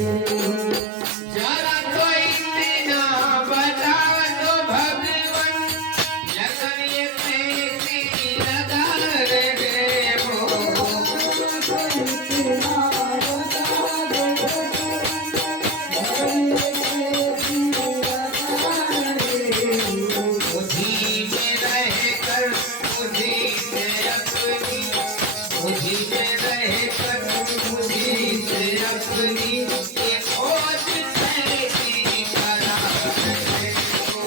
जरा तो इतना बता दो भगवान, लगन ये कैसी लगा रे वो। मुझी में रहकर मुझी से अपनी, मुझी में रहकर मुझी से अपनी ये खोज कैसी करा रे वो।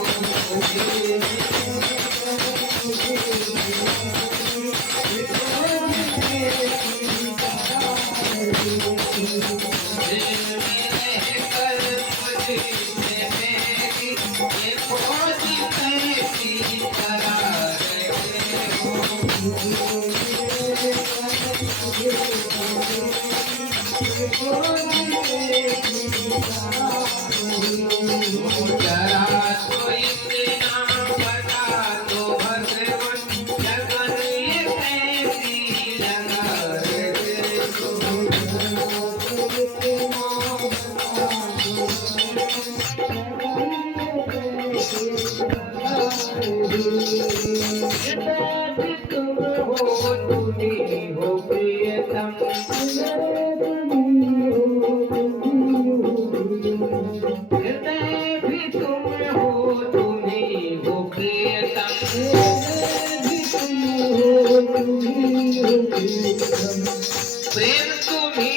प्रेम तुम्ही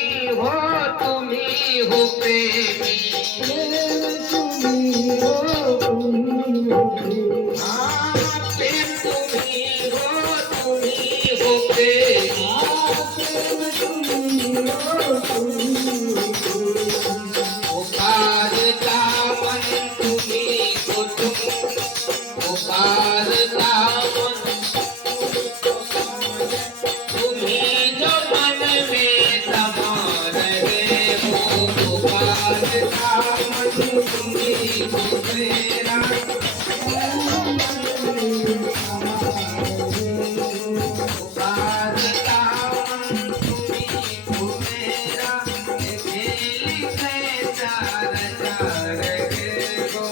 हो प्रेमी, हाँ प्रेम तुम्ही हो प्रेमी। पुकार दामन तुम्ही को तुम, पुकार दामन तुम्ही जो मन में समा रहे हो। पुकार दामन तुम्ही को तेरा, पुकार दामन तुम्ही को मेरा, ये खेल कैसा रचा रे वो।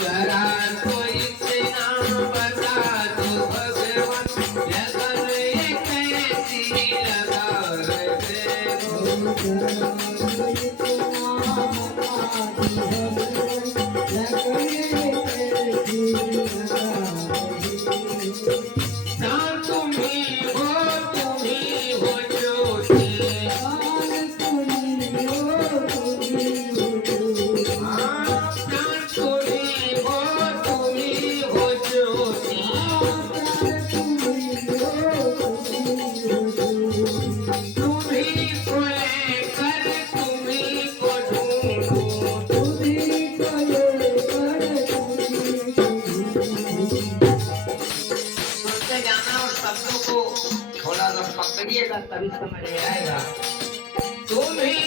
जरा तो इतना बता दो भगवान, लगन ये कैसी लगा रे वो। ना तुम्ही हो ज्योति, पकड़िएगा तभी समझ में आएगा। तुम्ही